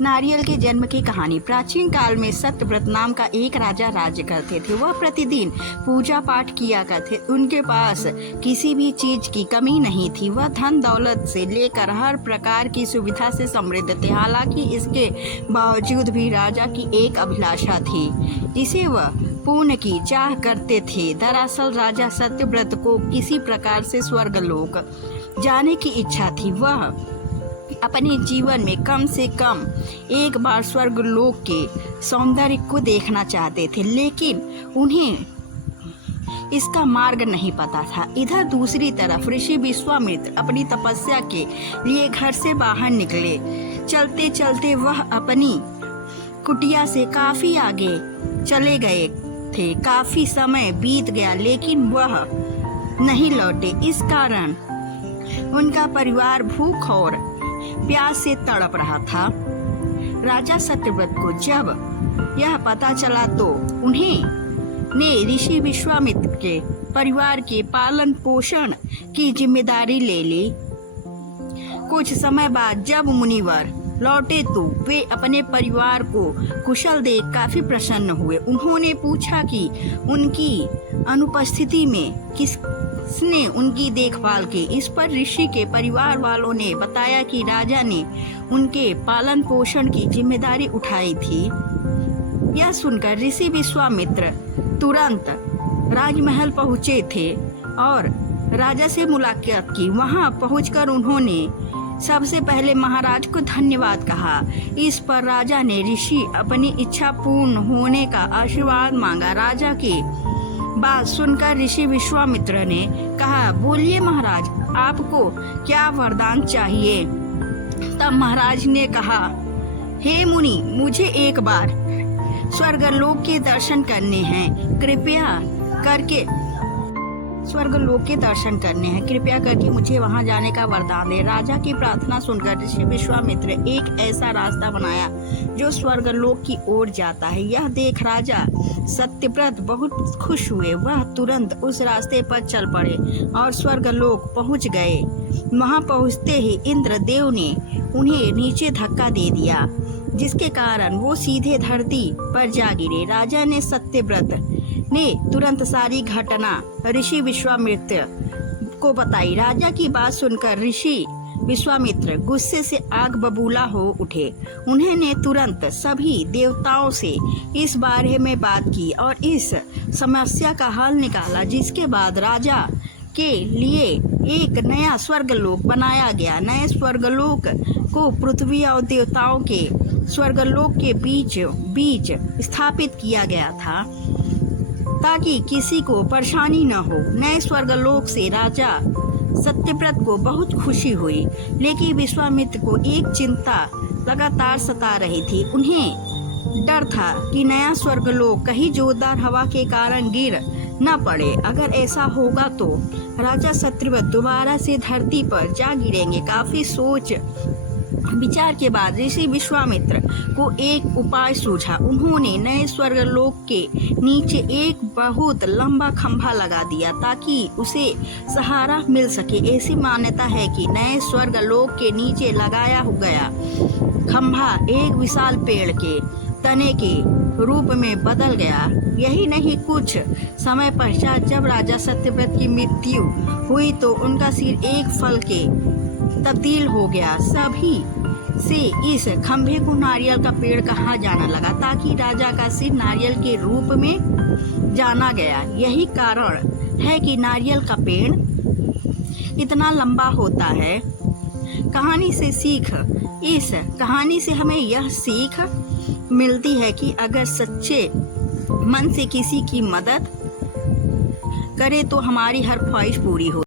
नारियल के जन्म की कहानी। प्राचीन काल में सत्यव्रत नाम का एक राजा राज्य करते थे। वह प्रतिदिन पूजा पाठ किया करते। उनके पास किसी भी चीज की कमी नहीं थी। वह धन दौलत से लेकर हर प्रकार की सुविधा से समृद्ध थे। हालांकि इसके बावजूद भी राजा की एक अभिलाषा थी जिसे वह पूर्ण की चाह करते थे। दरअसल राजा सत्यव्रत को किसी प्रकार से स्वर्गलोक जाने की इच्छा थी। वह अपने जीवन में कम से कम एक बार स्वर्गलोक के सौंदर्य को देखना चाहते थे, लेकिन उन्हें इसका मार्ग नहीं पता था। इधर दूसरी तरफ ऋषि विश्वामित्र अपनी तपस्या के लिए घर से बाहर निकले। चलते चलते वह अपनी कुटिया से काफी आगे चले गए थे। काफी समय बीत गया लेकिन वह नहीं लौटे। इस कारण उनका परिवार भूख और प्यास से तड़प रहा था। राजा सत्यव्रत को जब यह पता चला तो उन्हें ऋषि विश्वामित्र के परिवार के पालन पोषण की जिम्मेदारी ले ली। कुछ समय बाद जब मुनिवर लौटे तो वे अपने परिवार को कुशल देख काफी प्रसन्न हुए। उन्होंने पूछा कि उनकी अनुपस्थिति में किसने उनकी देखभाल की। इस पर ऋषि के परिवार वालों ने बताया कि राजा ने उनके पालन पोषण की जिम्मेदारी उठाई थी। यह सुनकर ऋषि विश्वामित्र तुरंत राजमहल पहुंचे थे और राजा से मुलाकात की। वहां पहुंचकर उन्होंने सबसे पहले महाराज को धन्यवाद कहा। इस पर राजा ने ऋषि अपनी इच्छा पूर्ण होने का आशीर्वाद मांगा। राजा की बात सुनकर ऋषि विश्वामित्र ने कहा, बोलिए महाराज, आपको क्या वरदान चाहिए। तब महाराज ने कहा, हे मुनि, मुझे एक बार स्वर्गलोक के दर्शन करने हैं। कृपया करके मुझे वहां जाने का वरदान दे। राजा की प्रार्थना सुनकर ऋषि विश्वामित्र एक ऐसा रास्ता बनाया जो स्वर्गलोक की ओर जाता है। यह देख राजा सत्यव्रत बहुत खुश हुए। वह तुरंत उस रास्ते पर चल पड़े और स्वर्गलोक पहुंच गए। वहां पहुंचते ही इंद्रदेव ने उन्हें नीचे धक्का दे दिया, जिसके कारण वो सीधे धरती पर जा गिरे। राजा ने सत्यव्रत ने तुरंत सारी घटना ऋषि विश्वामित्र को बताई। राजा की बात सुनकर ऋषि विश्वामित्र गुस्से से आग बबूला हो उठे। उन्होंने तुरंत सभी देवताओं से इस बारे में बात की और इस समस्या का हल निकाला, जिसके बाद राजा के लिए एक नया स्वर्गलोक बनाया गया। नए स्वर्गलोक को पृथ्वी और देवताओं के स्वर्गलोक के बीच स्थापित किया गया था ताकि किसी को परेशानी न हो। नए स्वर्गलोक से राजा सत्यव्रत को बहुत खुशी हुई, लेकिन विश्वामित्र को एक चिंता लगातार सता रही थी। उन्हें डर था कि नया स्वर्गलोक कहीं जोरदार हवा के कारण गिर न पड़े। अगर ऐसा होगा तो राजा सत्यव्रत दोबारा से धरती पर जा गिरेंगे। काफी सोच विचार के बाद ऋषि विश्वामित्र को एक उपाय सूझा। उन्होंने नए स्वर्गलोक के नीचे एक बहुत लंबा खंभा लगा दिया ताकि उसे सहारा मिल सके। ऐसी मान्यता है कि नए स्वर्गलोक के नीचे लगाया गया खंभा एक विशाल पेड़ के तने के रूप में बदल गया। यही नहीं, कुछ समय पश्चात जब राजा सत्यव्रत की मृत्यु हुई तो उनका सिर एक फल के तब्दील हो गया। सभी से इस खंभे को नारियल का पेड़ कहा जाने लगा ताकि राजा का सिर नारियल के रूप में जाना गया। यही कारण है कि नारियल का पेड़ इतना लंबा होता है। इस कहानी से हमें यह सीख मिलती है कि अगर सच्चे मन से किसी की मदद करे तो हमारी हर ख्वाहिश पूरी हो।